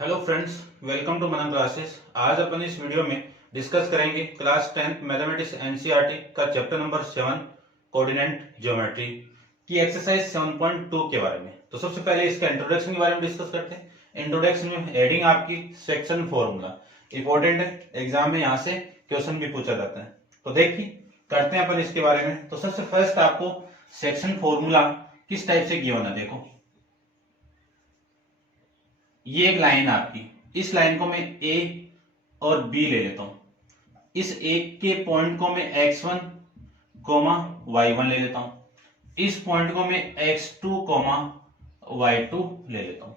Hello friends, welcome to Manan classes. आज अपन इस वीडियो में डिस्कस करेंगे क्लास 10th मैथमेटिक्स एनसीईआरटी का चैप्टर नंबर 7 कोऑर्डिनेट ज्योमेट्री की एक्सरसाइज 7.2 के बारे में। तो सबसे पहले इसका इंट्रोडक्शन के बारे में डिस्कस करते हैं। इंट्रोडक्शन में हेडिंग आपकी सेक्शन फॉर्मूला इंपॉर्टेंट है, एग्जाम में यहाँ से क्वेश्चन भी पूछा जाता है। तो देखिए करते हैं अपन इसके बारे में। तो सबसे फर्स्ट आपको सेक्शन फॉर्मूला किस टाइप से गिवन है, देखो ये एक लाइन आपकी, इस लाइन को मैं ए और बी ले लेता हूं। इस एक के पॉइंट को मैं x1 कोमा y1 ले लेता हूं, इस पॉइंट को मैं x2 कोमा y2 ले लेता हूं।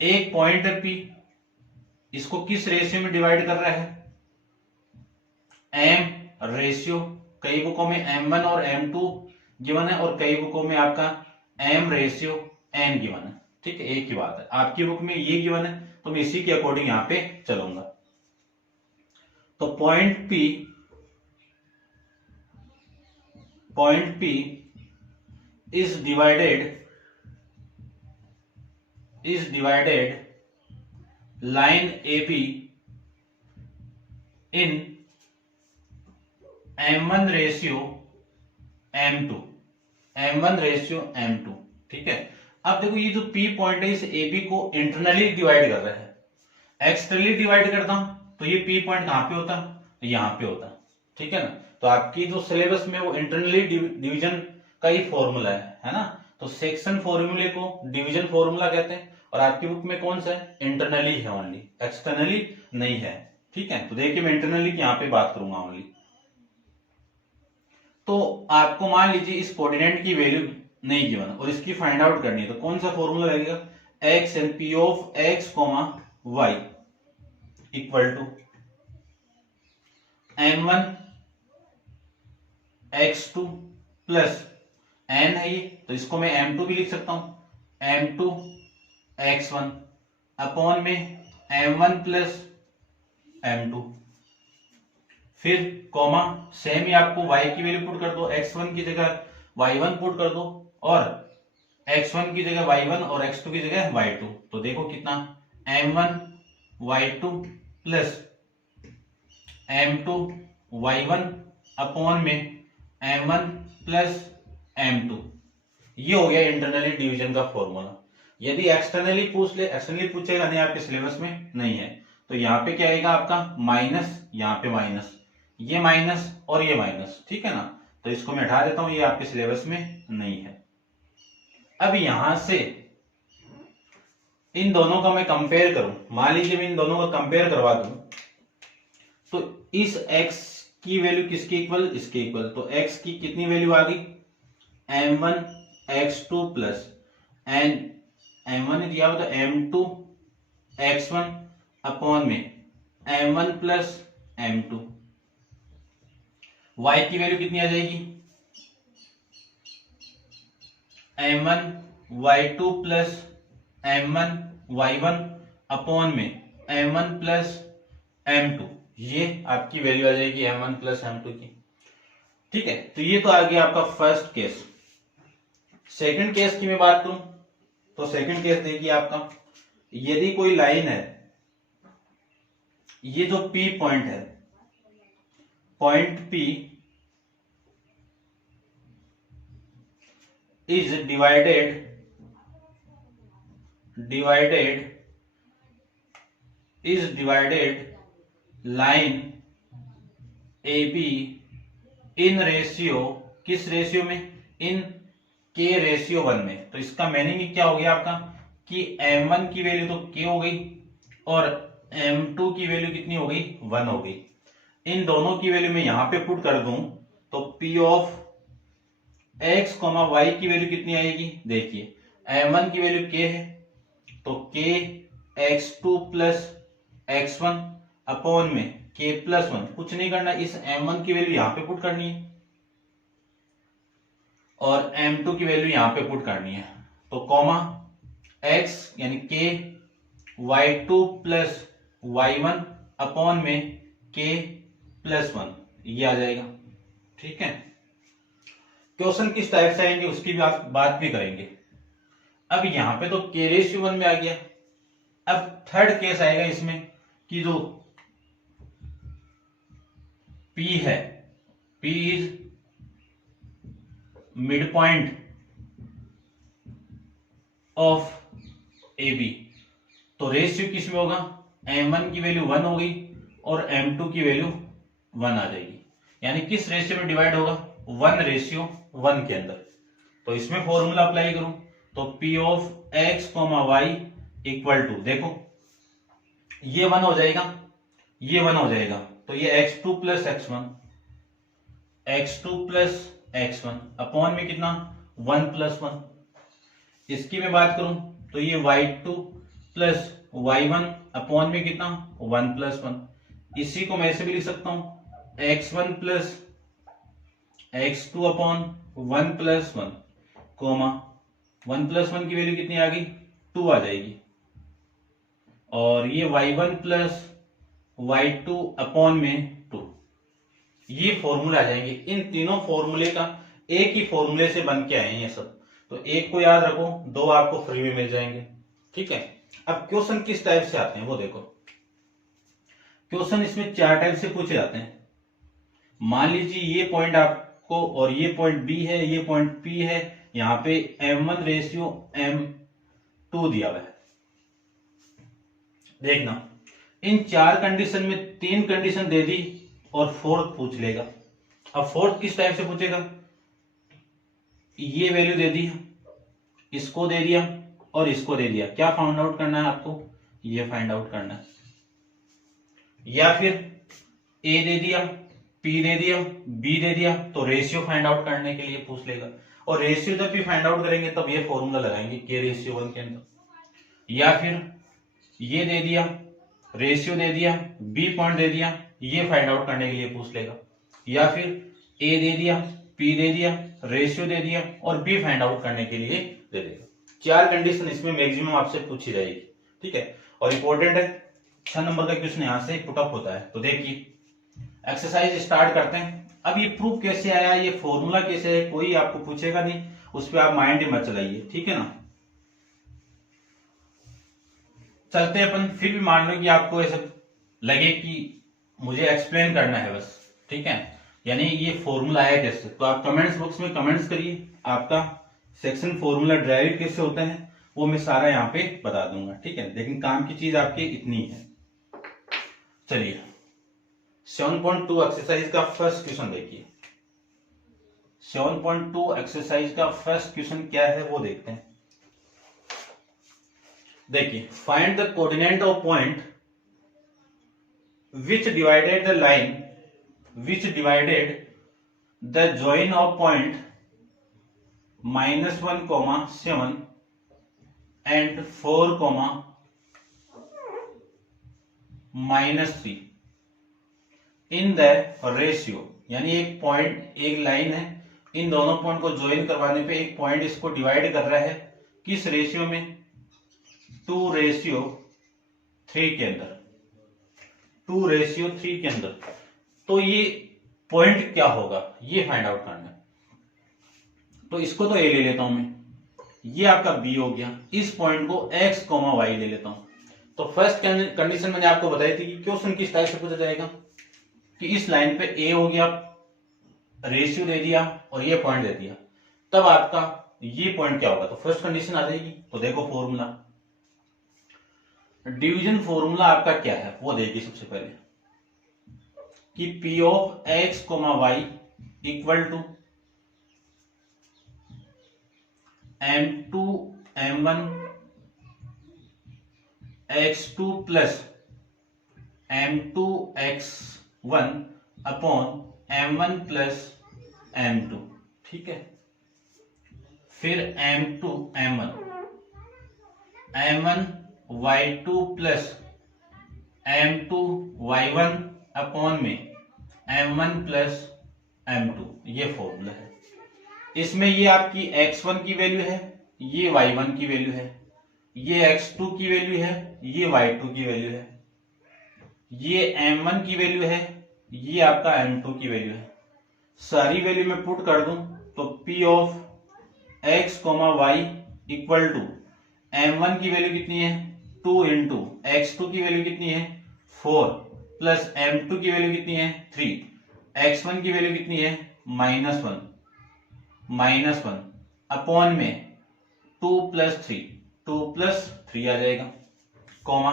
एक पॉइंट है P, इसको किस रेशियो में डिवाइड कर रहा है? m ratio. कई बुकों में m1 और m2 गिवन है और कई बुकों में आपका m रेशियो n गिवन है। ठीक है, एक ही बात है। आपकी बुक में ये गिवन है तो मैं इसी के अकॉर्डिंग यहां पे चलूंगा। तो point P is divided line AB in m1 ratio m2। ठीक है, अब देखो ये जो P पॉइंट है इस AB को इंटरनली डिवाइड कर रहा है। एक्सटर्नली डिवाइड करता हूं तो ये P पॉइंट कहां पे होता? यहां पे होता। ठीक है ना। तो आपकी जो सिलेबस में वो इंटरनली डिवीजन का ही फॉर्मूला है ना। तो सेक्शन फॉर्मूले को डिवीजन फॉर्मूला कहते हैं और आपकी बुक में कौन सा है? इंटरनली है ओनली, एक्सटर्नली नहीं है। ठीक है, तो देखिए मैं इंटरनली की यहां पे बात करूंगा ओनली। तो आपको मान लीजिए इस कोऑर्डिनेट की वैल्यू नहीं गिवन और इसकी फाइंड आउट करनी है, तो कौन सा फॉर्मूला लगेगा? x and p of x, y equal to m1 x2 plus n है ये, तो इसको मैं m2 भी लिख सकता हूं, m2 x1 अपॉन में m1 प्लस m2। फिर कॉमा सेम ही आपको y की वैल्यू पुट कर दो, x1 की जगह y1 पुट कर दो और x1 की जगह y1 और x2 की जगह y2। तो देखो कितना m1 y2 plus m2 y1 अपॉन में m1 प्लस m2। ये हो गया इंटरनली डिवीजन का फॉर्मूला। यदि एक्सटर्नली पूछ ले, एक्सटर्नली पूछेगा नहीं, आपके सिलेबस में नहीं है, तो यहाँ पे क्या आएगा आपका माइनस, यहाँ पे माइनस, ये माइनस और ये माइनस। ठीक है ना, तो इसको मैं हटा देता हूं, ये आपके सिलेबस में नहीं है। अब यहां से इन दोनों का मैं कंपेयर करूं, मान लीजिए मैं इन दोनों का कंपेयर करवा दूं, तो इस x की वैल्यू किसके इक्वल? इसके इक्वल। तो x की कितनी वैल्यू आ गई? m1 x2 plus N m1 ने दिया हुआ था m2 x1 अपॉन में m1 प्लस m2। y की वैल्यू कितनी आ जाएगी? m1 y2 plus m1 y1 अपॉन में m1 प्लस m2। ये आपकी वैल्यू आ जाएगी m1 प्लस m2 की। ठीक है, तो ये तो आ गया आपका फर्स्ट केस। सेकंड केस की मैं बात करूं तो सेकंड केस देखिए आपका, यदि कोई लाइन है, ये जो P पॉइंट है, point P is divided line AB in ratio, किस रेशियो में? इन K रेशियो 1 में। तो इसका मीनिंग क्या हो गया आपका कि M1 की वैल्यू तो K हो गई और M2 की वैल्यू कितनी हो गई? 1 हो गई। इन दोनों की वैल्यू मैं यहां पे पुट कर दूं तो P ऑफ x, y की वैल्यू कितनी आएगी? देखिए m1 की वैल्यू k है तो k x2 plus x1 upon में k प्लस 1। कुछ नहीं करना, इस m1 की वैल्यू यहां पे पुट करनी है और m2 की वैल्यू यहां पे पुट करनी है। तो कॉमा x यानी k y2 प्लस y1 अपॉन में k प्लस 1, ये आ जाएगा। ठीक है, क्वेश्चन किस टाइप से आएंगे उसकी भी बात भी करेंगे। अब यहां पे तो k रेशियो 1 में आ गया, अब थर्ड केस आएगा इसमें कि जो P है, P is mid point of AB, तो रेशियो किस में होगा, M1 की वैल्यू 1 होगी और M2 की वैल्यू 1 आ जाएगी। यानी किस रेशियो में डिवाइड होगा, 1:1 के अंदर। तो इसमें फॉर्मूला अप्लाई करूं तो P of x, y equal to, देखो ये 1 हो जाएगा, ये 1 हो जाएगा, तो ये x2 प्लस x1 अपॉन में कितना 1 प्लस 1। इसकी मैं बात करूं तो ये y2 प्लस y1 अपॉन में कितना 1 प्लस 1। इसी को मैं ऐसे भी लिख सकता हूं x1 plus x2 upon 1 plus 1 comma 1 plus 1 की वैल्यू कितनी आ गई, 2 आ जाएगी, और ये y1 प्लस y2 अपॉन में 2। ये फॉर्मूला आ जाएंगे। इन तीनों फॉर्मूले का एक ही फॉर्मूले से बन के आए हैं ये सब, तो एक को याद रखो, दो आपको फ्री में मिल जाएंगे। ठीक है, अब क्वेश्चन किस टाइप से आते हैं वो देखो। क्वेश्चन इसमें 4 टाइप से पूछे जाते हैं। मान लीजिए ये पॉइंट आपको, और ये पॉइंट बी है, ये पॉइंट पी है, यहां पे M1 रेशियो M2 दिया हुआ है। देखना, इन 4 कंडीशन में 3 कंडीशन दे दी और फोर्थ पूछ लेगा। अब फोर्थ किस टाइप से पूछेगा, ये वैल्यू दे दी, इसको दे दिया और इसको दे दिया, क्या फाइंड आउट करना है आपको, ये फाइंड आउट करना है। या फिर ए दे दिया, पी दे दिया, बी दे दिया, तो रेशियो फाइंड आउट करने के लिए पूछ लेगा। और रेशियो जब भी फाइंड आउट करेंगे तब ये फॉर्मूला लगाएंगे K/1 के अंदर। या फिर ये दे दिया, रेशियो दे दिया, बी पॉइंट दे दिया, ये फाइंड आउट करने के लिए पूछ लेगा। या फिर ए दे दिया, पी दे दिया, रेशियो दे दिया और बी फाइंड आउट करने के लिए दे देगा। 4 कंडीशन इसमें मैक्सिमम आपसे पूछी जाएगी। ठीक है, और इंपॉर्टेंट है, 6 नंबर का क्वेश्चन यहां से पुट अप होता है। तो देखिए एक्सरसाइज स्टार्ट करते हैं। अब ये प्रूफ कैसे आया, ये फॉर्मूला कैसे है, कोई आपको पूछेगा नहीं, उस पर आप माइंड ही मत चलाइए। ठीक है ना, चलते हैं अपन। फिर भी मान लो कि आपको ऐसा लगे कि मुझे एक्सप्लेन करना है बस, ठीक है, यानी ये फॉर्मूला आया कैसे, तो आप कमेंट्स बॉक्स में कमेंट्स करिए। आपका सेक्शन फॉर्मूला ड्राइव कैसे होता है वो मैं सारा यहाँ पे बता दूंगा। ठीक है, लेकिन काम की चीज आपकी इतनी है। चलिए 7.2 एक्सरसाइज का फर्स्ट क्वेश्चन देखिए। 7.2 एक्सरसाइज का फर्स्ट क्वेश्चन क्या है वो देखते हैं। देखिए, find the coordinate of point which divided the line which divided the join of point -1, 7 and 4, -3 in the ratio। यानी एक पॉइंट, एक लाइन है, इन दोनों पॉइंट को ज्वाइन करवाने पे एक पॉइंट इसको डिवाइड कर रहा है, किस रेशियो में, 2:3 के अंदर, 2:3 के अंदर। तो ये पॉइंट क्या होगा ये फाइंड आउट करना है। तो इसको तो ए ले लेता हूं मैं, ये आपका बी हो गया, इस पॉइंट को x, y ले लेता हूं। तो फर्स्ट कंडीशन मैंने आपको बताई थी कि क्वेश्चन किस टाइप से पूछा जाएगा कि इस लाइन पे ए हो गया, रेशियो दे दिया और ये पॉइंट दे दिया, तब आपका ये पॉइंट क्या होगा। तो फर्स्ट कंडीशन आ जाएगी। तो देखो फॉर्मूला, डिवीजन फॉर्मूला आपका क्या है वो देखिए। सबसे पहले कि P of x, y equal to M2 M1 x2 plus M2 x1 upon M1 plus M2। ठीक है, फिर M2 M1 y2 plus M2 y1 अपॉन में M1 प्लस M2, ये फॉर्मूला है। इसमें ये आपकी x1 की वैल्यू है, ये y1 की वैल्यू है, ये x2 की वैल्यू है, ये y2 की वैल्यू है, ये M1 की वैल्यू है, ये आपका M2 की वैल्यू है। सारी वैल्यू में पुट कर दूं तो P of x, y equal to M1 की वैल्यू कितनी है 2 इंटू x2 की वैल्यू कितनी है 4 प्लस m2 की वैल्यू कितनी है 3, x1 की वैल्यू कितनी है -1 अपॉन में 2 प्लस 3 आ जाएगा, कॉमा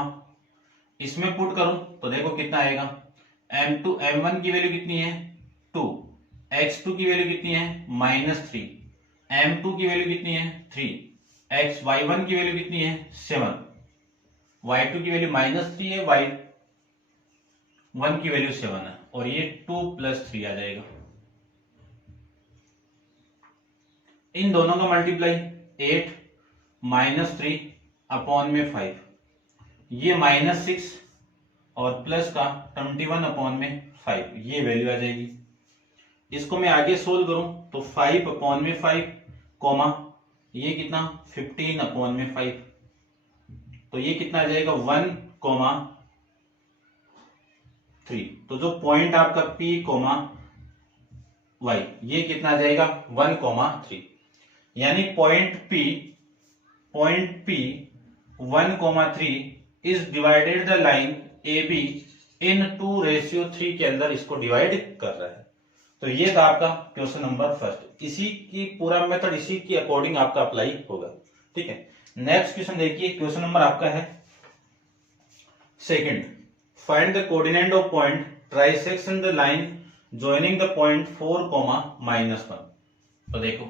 इसमें पुट करूं तो देखो कितना आएगा, m1 की वैल्यू कितनी है 2, x2 की वैल्यू कितनी है -3, m2 की वैल्यू कितनी है 3, y1 की वैल्यू कितनी है 7, y2 की वैल्यू -3 है, y1 की वैल्यू 7 है, और ये 2 प्लस 3 आ जाएगा। इन दोनों का मल्टीप्लाई 8 -3 अपॉन में 5, ये -6 और प्लस का 21 अपॉन में 5, ये वैल्यू आ जाएगी। इसको मैं आगे सोल्व करूं तो 5 अपॉन में 5 कॉमा ये कितना 15 अपॉन में 5, तो ये कितना आ जाएगा 1,3। तो जो पॉइंट आपका P, Y ये कितना आ जाएगा 1,3, यानी point P 1,3 is divided the line AB इन 2:3 के अंदर इसको डिवाइड कर रहा है। तो ये था आपका क्वेश्चन नंबर फर्स्ट। इसी की पूरा मेथड इसी की अकॉर्डिंग आपका अप्लाई होगा, ठीक है। नेक्स्ट क्वेश्चन देखिए, क्वेश्चन नंबर आपका है second, find the coordinate of point trisection the line joining the point 4, -1। तो देखो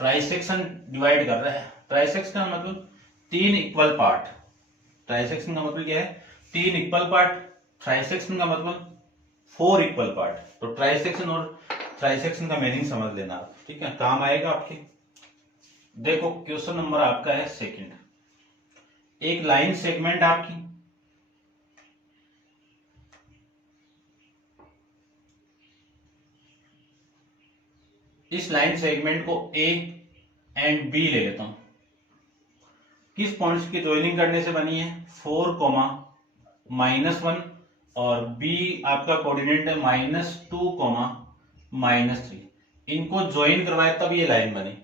ट्राइसेक्शन डिवाइड कर रहा है, ट्राइसेक्शन का मतलब 3 इक्वल पार्ट, ट्राइसेक्शन का मतलब क्या है 3 इक्वल पार्ट, ट्राइसेक्शन का मतलब 4 इक्वल पार्ट। तो ट्राइसेक्शन और ट्राइसेक्शन का मीनिंग समझ लेना आप, ठीक है, काम आएगा आपके। देखो क्वेश्चन नंबर आपका है सेकंड, एक लाइन सेगमेंट आपकी इस लाइन सेगमेंट को A एंड B ले लेता हूं, किस पॉइंट्स की ज्वाइनिंग करने से बनी है 4, -1 और B आपका कोऑर्डिनेट है -2, -3। इनको ज्वाइन करवाए तब ये लाइन बनी,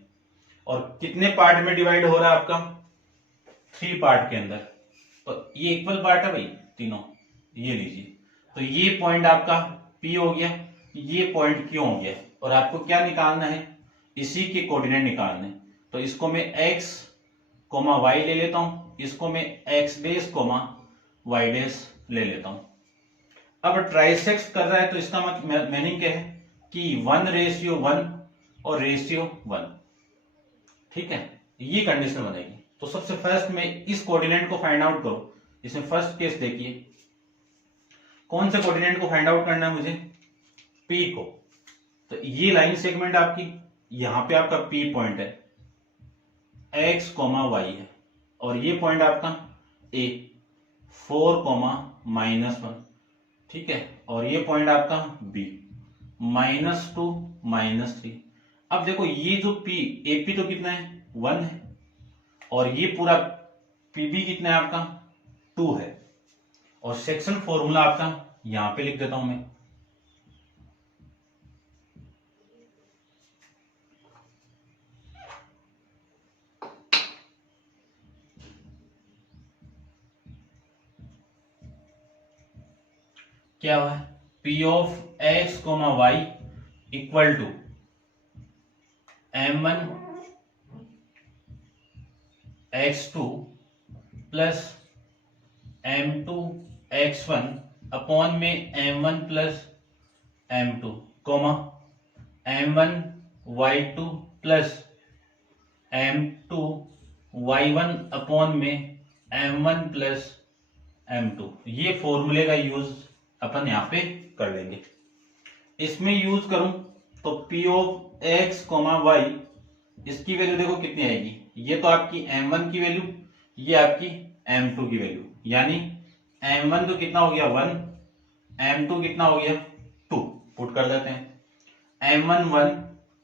और कितने पार्ट में डिवाइड हो रहा है आपका 3 पार्ट के अंदर। तो ये इक्वल पार्ट है भाई तीनों, ये लीजिए। तो ये पॉइंट आपका P हो गया, ये पॉइंट Q हो गया, और आपको क्या निकालना है इसी के कोऑर्डिनेट निकालने। तो इसको मैं x, y ले लेता हूं, इसको मैं x बेस, y बेस ले लेता हूं। अब ट्राइसेक्ट कर रहा है तो इसका मतलब मीनिंग क्या है कि 1:1 और 1:1, ठीक है, ये कंडीशन बनेगी। तो सबसे फर्स्ट में इस कोऑर्डिनेट को फाइंड आउट करो। इसमें फर्स्ट केस देखिए, कौन से कोऑर्डिनेट को फाइंड आउट करना है मुझे P को। तो ये लाइन सेगमेंट आपकी, यहां पे आपका P पॉइंट है, x, y है, और ये पॉइंट आपका A 4, -1, ठीक है, और ये पॉइंट आपका B -2, -3। अब देखो ये जो P AP तो कितना है 1 है, और ये पूरा PB कितना है आपका 2 है, और सेक्शन फॉर्मूला आपका यहां पे लिख देता हूं मैं। क्या हुआ P of x, y equal to m1 x2 plus m2 x1 upon में m1 plus m2, m1 y2 plus m2 y1 अपॉन में m1 प्लस m2। ये फॉर्मूले का यूज अपन यहां पे कर लेंगे। इसमें यूज करूं तो P ऑफ x, y इसकी वैल्यू देखो कितनी आएगी, ये तो आपकी m1 की वैल्यू, ये आपकी m2 की वैल्यू, यानी m1 तो कितना हो गया 1, m2 कितना हो गया 2, पुट कर देते हैं। m1 1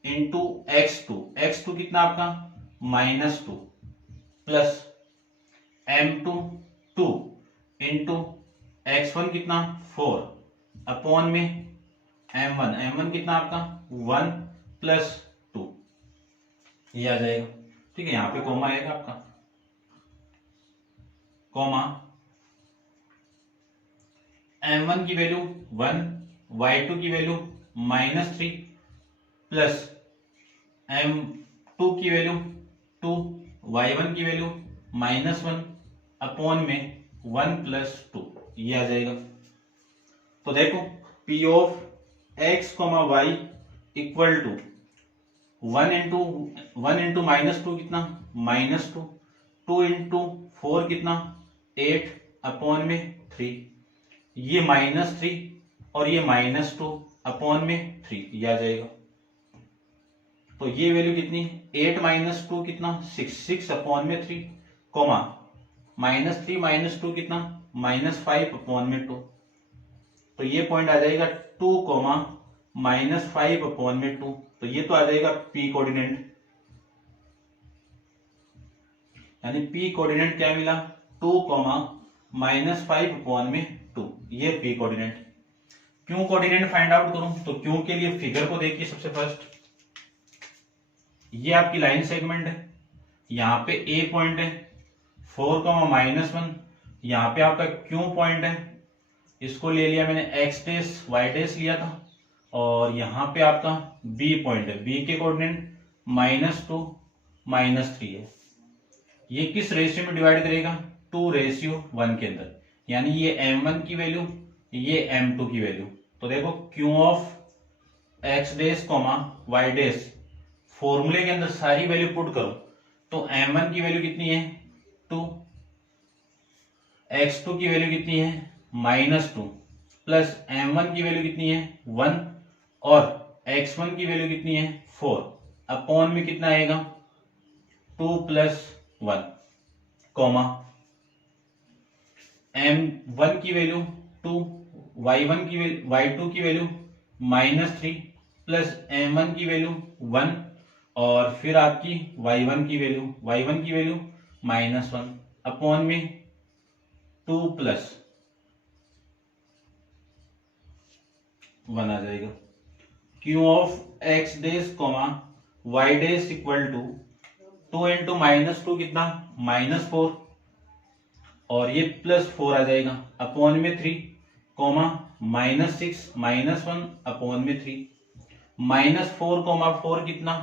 इंटू x2 कितना आपका -2 प्लस m2 2 इंटू x1 कितना 4 अपॉन में m1 कितना आपका 1 प्लस 2, ये आ जाएगा, ठीक है, यहां पे कॉमा आएगा आपका। कॉमा m1 की वैल्यू 1, y2 की वैल्यू -3 प्लस m2 की वैल्यू 2, y1 की वैल्यू -1 अपॉन में 1 + 2, ये आ जाएगा। तो देखो p of x, y equal to 1 into -2 कितना -2, 2 इंटू 4 कितना 8 अपॉन में 3, ये -3 और ये -2 अपॉन में 3, ये आ जाएगा। तो ये वैल्यू कितनी 8 - 2 कितना 6 अपॉन में 3, कॉमा -3 - 2 कितना -5 अपॉन में 2। तो ये पॉइंट आ जाएगा 2, -5 अपॉन में 2। तो ये तो आ जाएगा p कोऑर्डिनेट, यानी p कोऑर्डिनेट क्या मिला 2, -5 अपॉन में 2, ये p कोऑर्डिनेट। क्यों कोऑर्डिनेट फाइंड आउट करूं, तो क्यों के लिए फिगर को देखिए सबसे फर्स्ट। ये आपकी लाइन सेगमेंट है, यहाँ पे a पॉइंट है 4, -1, यहाँ पे आपका q पॉइंट है, इसको ले लिया मैंने x डैश y डैश लिया था, और यहाँ पे आपका b पॉइंट है, b के कोऑर्डिनेट -2 -3 है। ये किस रेशियो में डिवाइड करेगा 2:1 के अंदर, यानी ये m1 की वैल्यू, ये m2 की वैल्यू। तो देखो q of x dash y dash फॉर्मूले के अंदर सारी वैल्यू पुट करो, तो m1 की वैल्यू कितनी है 2, x2 की वैल्यू कितनी है -2, प्लस m1 की वैल्यू कितनी है 1, और x1 की वैल्यू कितनी है 4 अपॉन में कितना आएगा 2 + 1, कॉमा m1 की वैल्यू 2, y2 की वैल्यू -3 प्लस m1 की वैल्यू 1, और फिर आपकी y1 की वैल्यू -1 अपॉन में 2 + 1 आ जाएगा। q of x dash y dash equal to 2 into -2 कितना -4, और ये +4 आ जाएगा अपॉन में 3, -6 -1 अपॉन में 3, -4, 4 कितना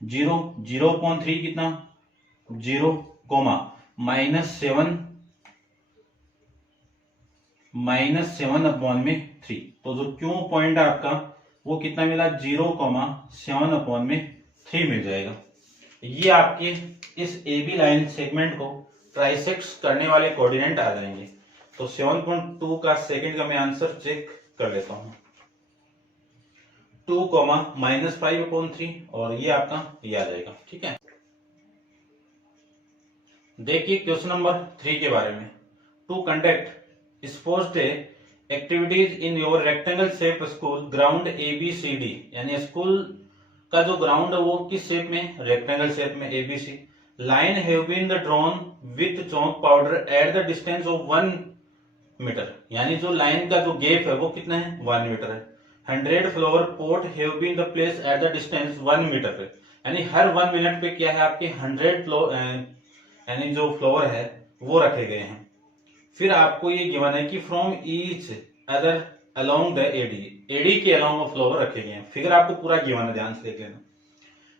0, 0/3 कितना 0, -7 अपॉन में 3। तो जो क्यू पॉइंट है आपका वो कितना मिला 0,7 अपॉन में 3 मिल जाएगा। ये आपके इस ए बी लाइन सेगमेंट को ट्राइसेक्ट करने वाले कोऑर्डिनेट आ जाएंगे। तो 7.2 का सेकंड का मैं आंसर चेक कर लेता हूं, 2, -5/3, और ये आपका ये आ जाएगा। ठीक है, देखिए क्वेश्चन नंबर 3 के बारे में। To conduct sports day activities in your rectangle shape school ground ABCD, यानी स्कूल का जो ग्राउंड है वो किस शेप में, रेक्टेंगल शेप में ABC। Line have been drawn with chalk powder at the distance of 1 metre, यानी जो लाइन का जो गैप है वो कितना है 1 मीटर है। 100 flower pot have been the place at the distance 1 metre पे, यानी हर 1 मिनट पे क्या है आपके 100 यानी जो फ्लावर है वो रखे गए हैं। फिर आपको ये गिवन है कि from each other along the AD के अलोंग फ्लावर रखे गए हैं। फिगर आपको पूरा गिवन है, ध्यान से देख लेना।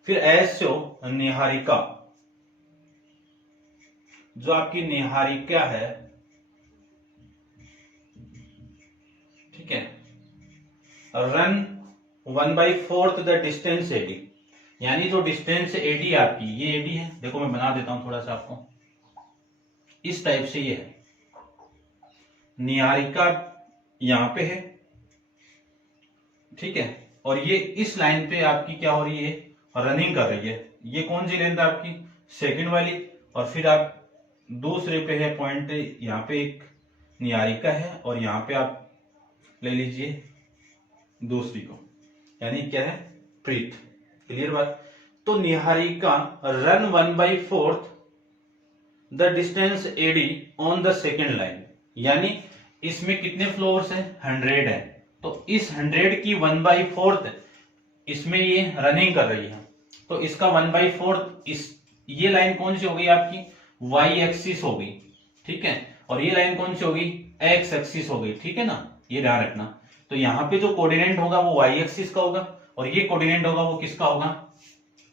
फिर एज शो निहारिका, जो आपकी निहारिका है, ठीक है, रन 1/4 द डिस्टेंस एडी, यानी जो डिस्टेंस एडी आपकी ये एडी है, देखो मैं बना देता हूं थोड़ा सा आपको, इस टाइप से ये है। निहारिका यहां पे है, ठीक है, और ये इस लाइन पे आपकी क्या हो रही है, रनिंग कर रही है। ये कौन सी लेंथ है आपकी, सेकंड वाली, और फिर आप दूसरे पे है पॉइंट, यहाँ पे एक निहारिका है और यहाँ पे आप ले लीजिए दूसरी को, यानी क्या है प्रीत। क्लियर बात। तो Niharika run 1/4 the distance AD on the second line, यानी इसमें कितने फ्लोर्स है 100 है, तो इस 100 की 1/4 इसमें ये रनिंग कर रही है। तो इसका 1/4 इस ये लाइन कौन सी हो गई आपकी y एक्सिस हो गई, ठीक है, और ये लाइन कौन सी होगी, एक्स एक्सिस हो गई, ठीक है ना, ये ध्यान रखना। तो यहाँ पे जो कोऑर्डिनेट होगा वो वाई एक्सिस का होगा और ये कोऑर्डिनेट होगा वो किसका होगा,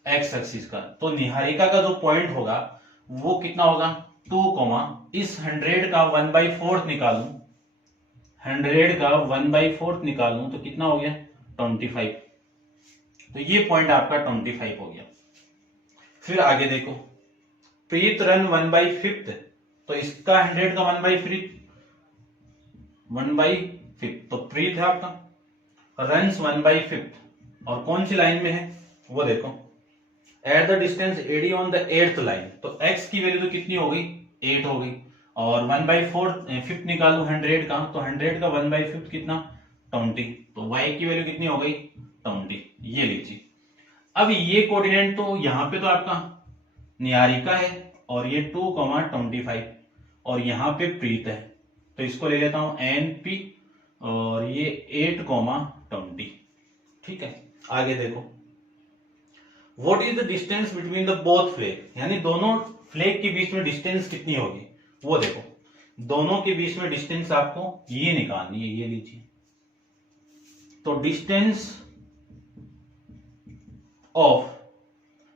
एक्स एक्सिस का। तो निहारिका का जो पॉइंट होगा वो कितना होगा 2, इस 100 का 1/4 निकालूं, 100 का 1/4 निकालूं तो कितना हो गया 25। तो ये पॉइंट आपका 25 हो गया। फिर आगे देखो, प्रीत रन 1/5, तो इसका 100 का 1/5, तो प्रीत है आपका रन्स 1/5 और कौन सी लाइन में है वो देखो, at the distance AD on the 8th line. तो x की वैल्यू तो कितनी हो गई 8 हो गई और 1/4 निकालू 100 का, तो 100 का 1/5 कितना 20, तो y की वैल्यू कितनी हो गई 20, ये लीजिए। अब ये कोऑर्डिनेट तो यहाँ पे तो आपका निहारिका है और ये 2,25 और यहाँ पे प्रीत है, तो इसको ले लेता हूं NP और ये 8,20, ठीक है। आगे देखो, what is the distance between the both flag, यानी दोनों फ्लैग के बीच में डिस्टेंस कितनी होगी वो देखो। दोनों के बीच में डिस्टेंस आपको ये निकालनी है, ये लीजिए। तो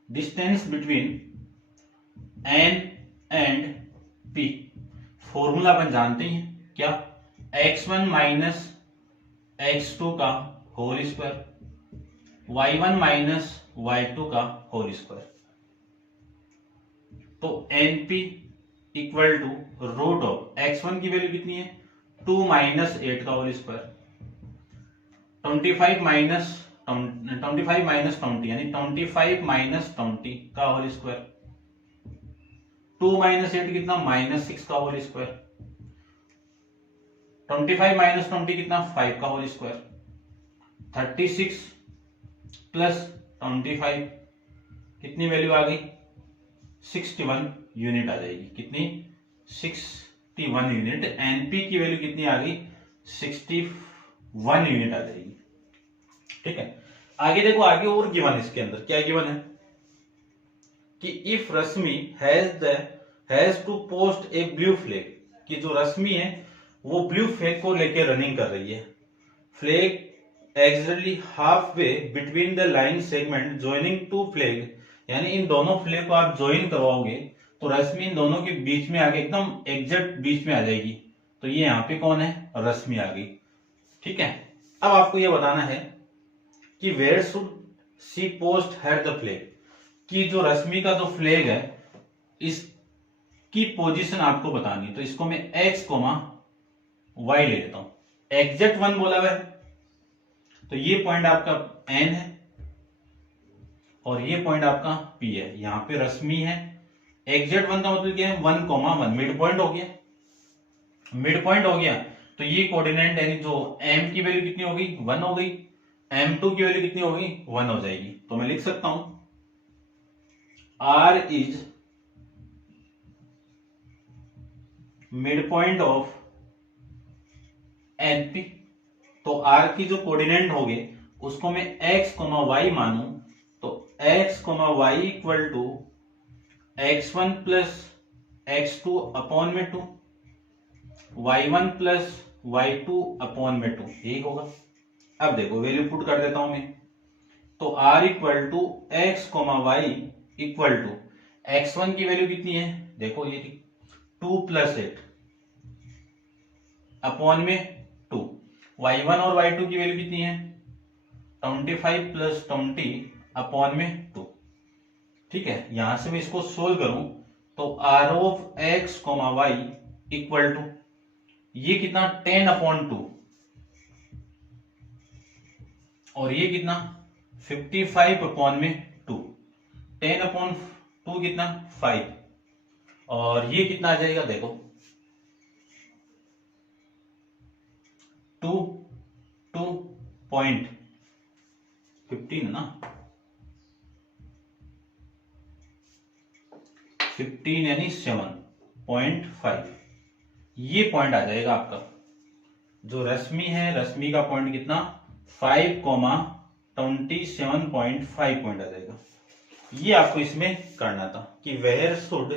distance between N and P, formula अपन जानते हैं क्या, x1 माइनस x2 का whole square, y1 minus y2 का होल स्क्वायर। तो NP equal to root of x1 की वैल्यू कितनी है 2 माइनस 8 का होल स्क्वायर, 25 माइनस 20 यानी 25 माइनस 20 का होल स्क्वायर, 2 माइनस 8 कितना -6 का होल स्क्वायर, 25 माइनस 20 कितना 5 का होल स्क्वायर, 36 प्लस 25 कितनी वैल्यू आ गई 61 यूनिट आ जाएगी, कितनी 61 यूनिट। एनपी की वैल्यू कितनी आ गई 61 यूनिट आ जाएगी, ठीक है। आगे देखो, आगे और गिवन, इसके अंदर क्या गिवन है कि if Rashmi has to post a blue flag, कि जो रश्मि है वो ब्लू फ्लैग को लेकर रनिंग कर रही है, flag exactly half way between the line segment joining two flag, यानी इन दोनों फ्लैग को आप ज्वाइन करवाओगे तो रश्मि इन दोनों के बीच में आगे एकदम एग्जैक्ट बीच में आ जाएगी। तो ये यहाँ पे कौन है, रश्मि आ गई, ठीक है। अब आपको ये बताना है कि where should she post her the flag, कि जो रश्मि का जो फ्लैग है इसकी पोजीशन आपको बतानी। तो इसको मैं x, y ले लेता हूं, एग्जैक्ट 1 बोला हुआ है, तो ये पॉइंट आपका n है और ये पॉइंट आपका p है। यहां पे रश्मि है, एग्जैक्ट 1 का मतलब क्या है 1,1, मिड पॉइंट हो गया, मिड पॉइंट हो गया। तो ये कोऑर्डिनेट यानी जो m की वैल्यू कितनी होगी 1 हो गई, m2 की वैल्यू कितनी होगी 1 हो जाएगी। तो मैं लिख सकता हूं R is midpoint of NP। तो R की जो कोऑर्डिनेट होंगे उसको मैं x, y मानूं, तो x, y equal to x1 plus x2 upon में 2, y1 प्लस y2 अपॉन में 2, यही होगा। अब देखो वैल्यू पुट कर देता हूं मैं, तो R equal to x, y equal to x1 की वैल्यू कितनी है देखो, ये 2 प्लस 8 अपॉन में 2, y1 और y2 की वैल्यू कितनी है 25 प्लस 20 अपॉन में 2, ठीक है। यहां से मैं इसको सोल्व करूं तो r of x, y equal to ये कितना 10 अपॉन 2 और ये कितना 55 अपॉन में 2, 10 अपॉन 2 कितना 5 और ये कितना आ जाएगा देखो 2.15 है ना, 15 यानी 7.5, ये पॉइंट आ जाएगा आपका। जो रश्मि है, रश्मि का पॉइंट कितना 5,27.5 पॉइंट आ जाएगा। ये आपको इसमें करना था कि where should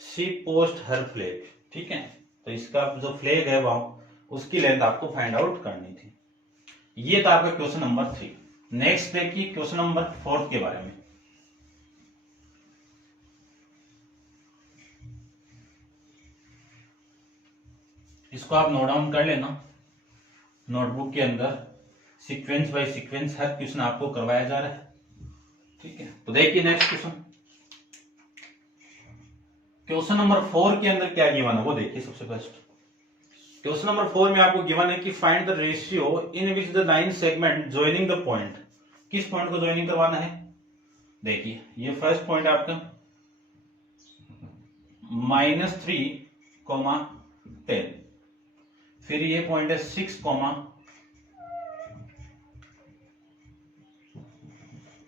she post her flag, ठीक है, तो इसका जो फ्लैग है वहां उसकी लेंथ आपको फाइंड आउट करनी थी। ये था आपका क्वेश्चन नंबर 3। नेक्स्ट देखिए क्वेश्चन नंबर 4 के बारे में। इसको आप नोट डाउन कर लेना नोटबुक के अंदर, सीक्वेंस बाय सीक्वेंस हर क्वेश्चन आपको करवाया जा रहा है। ठीक है, तो देखिए नेक्स्ट क्वेश्चन। क्वेश्चन नंबर 4 के अंदर क्या गिवन है वो देखिए। सबसे फर्स्ट क्वेश्चन नंबर 4 में आपको गिवन है कि find the ratio in which the line segment joining the point. किस पॉइंट को ज्वाइनिंग करवाना है? देखिए ये फर्स्ट पॉइंट आपका -3, 10, फिर ये पॉइंट है 6,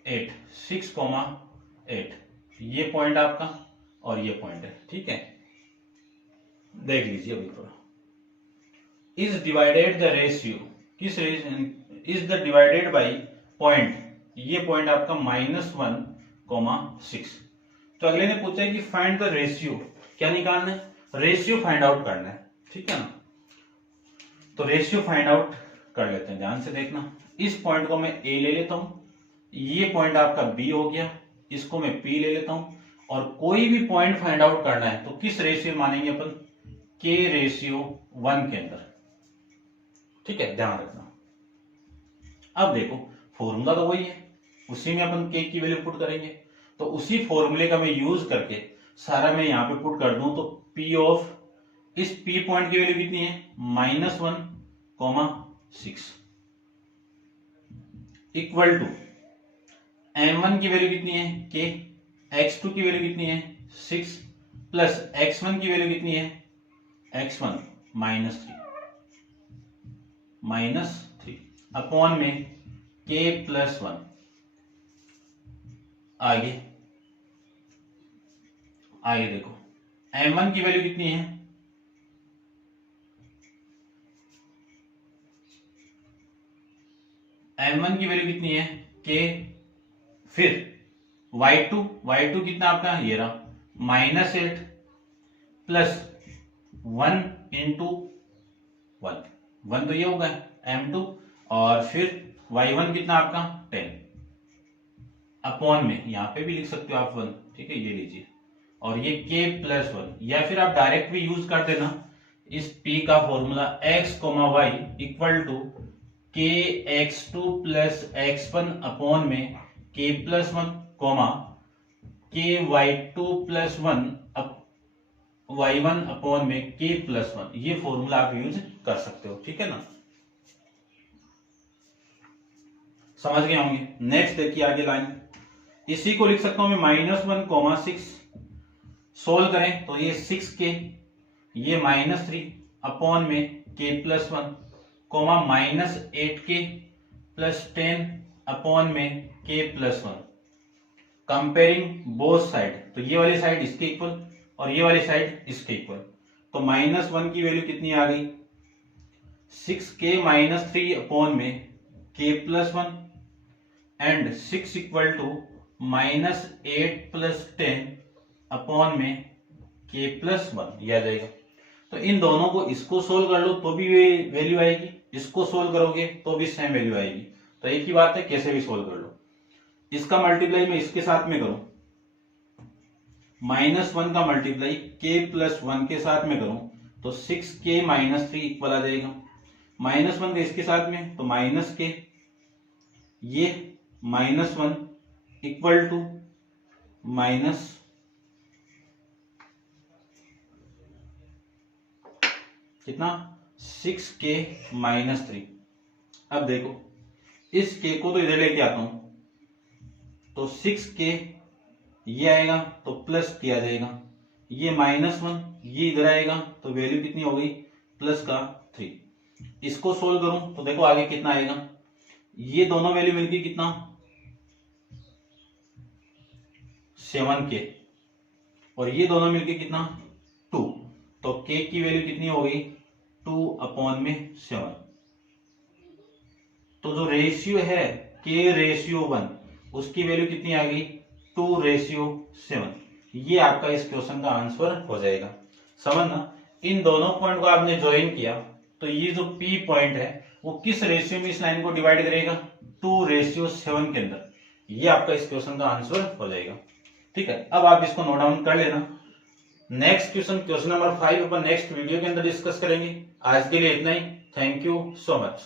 8, 6, 8, ये पॉइंट आपका और ये पॉइंट है। ठीक है, देख लीजिए अभी थोड़ा। इज डिवाइडेड द रेशियो, किस is the divided by point, ये पॉइंट आपका -1, 6। तो अगले ने पूछा है कि फाइंड द रेशियो, क्या निकालना है? रेशियो फाइंड आउट करना है। ठीक है ना, तो रेशियो फाइंड आउट कर लेते हैं, ध्यान से देखना। इस पॉइंट को मैं ए ले लेता हूं, ये पॉइंट आपका बी हो गया, इसको मैं पी ले लेता हूं, और कोई भी पॉइंट फाइंड आउट करना है तो किस रेशियो मानेंगे अपन? के रेशियो 1 के अंदर। ठीक है, ध्यान रखना। अब देखो फॉर्मूला तो वही है, उसी में अपन के की वैल्यू पुट करेंगे, तो उसी फॉर्मूले का मैं यूज करके सारा मैं यहां पे पुट कर दूं, तो पी ऑफ, इस पी पॉइंट की वैल्यू कितनी है? -1, 6 इक्वल टू m1 की वैल्यू कितनी है? k, x2 की वैल्यू कितनी है? 6 प्लस x1 की वैल्यू कितनी है? x1 -3 अपॉन में k + 1। आगे देखो m1 की वैल्यू कितनी है? m1 की वैल्यू कितनी है? k, फिर y2 कितना आपका? ये रहा -8 प्लस 1 इंटू 1 तो ये होगा m2, और फिर y1 कितना आपका? 10 अपॉन में, यहां पे भी लिख सकते हो आप 1। ठीक है, ये लीजिए, और ये k + 1, या फिर आप डायरेक्ट भी यूज कर देना इस p का formula x, y equal to kx2 + x1 upon में k + 1, ky2 + 1 y1 अपॉन में k + 1। ये फॉर्मूला आप यूज कर सकते हो। ठीक है ना, समझ गए होंगे। नेक्स्ट देखिए आगे लाइन, इसी को लिख सकता हूं मैं -1, 6। सोल्व करें तो ये 6k, ये -3 अपॉन में k + 1, -8k + 10 अपॉन में k + 1। कंपेयरिंग बोथ साइड, तो ये वाली साइड इसके इक्वल और ये वाली साइड इसके इक्वल, तो -1 की वैल्यू कितनी आ गई? 6k - 3 अपॉन में k + 1 and 6 equal to -8 + 10 upon में k + 1, ये आ जाएगा। तो इन दोनों को, इसको सोल्व कर लो तो भी वैल्यू आएगी, इसको सोल्व करोगे तो भी सेम वैल्यू आएगी। तो एक ही बात है, कैसे भी सोल्व कर लो। इसका मल्टीप्लाई मैं इसके साथ में करूं, -1 का मल्टीप्लाई k + 1 के साथ में करूं तो 6k - 3 इक्वल आ जाएगा। -1 का इसके साथ में तो -k, ये -1 इक्वल टू कितना? 6k - 3। अब देखो इस k को तो इधर लेके आता हूं, तो 6k ये आएगा तो प्लस k आ जाएगा, ये -1 ये इधर आएगा तो वैल्यू कितनी हो गई? +3। इसको सोल्व करूं तो देखो आगे कितना आएगा, ये दोनों वैल्यू मिलके कितना? 7k, और ये दोनों मिलके कितना? 2। तो k की वैल्यू कितनी हो गई? 2 अपॉन में 7। तो जो रेशियो है k/1, उसकी वैल्यू कितनी आ गई? 2/7। ये आपका इस क्वेश्चन का आंसर हो जाएगा। समझना, इन दोनों पॉइंट को आपने ज्वाइन किया तो ये जो P पॉइंट है वो किस रेशियो में इस लाइन को डिवाइड करेगा, 2:7 के अंदर। ये आपका इस क्वेश्चन का आंसर हो जाएगा। ठीक है, अब आप इसको नोट डाउन कर लेना। नेक्स्ट क्वेश्चन नंबर 5 अपन नेक्स्ट वीडियो के अंदर डिस्कस करेंगे। आज के लिए इतना ही। Thank you so much.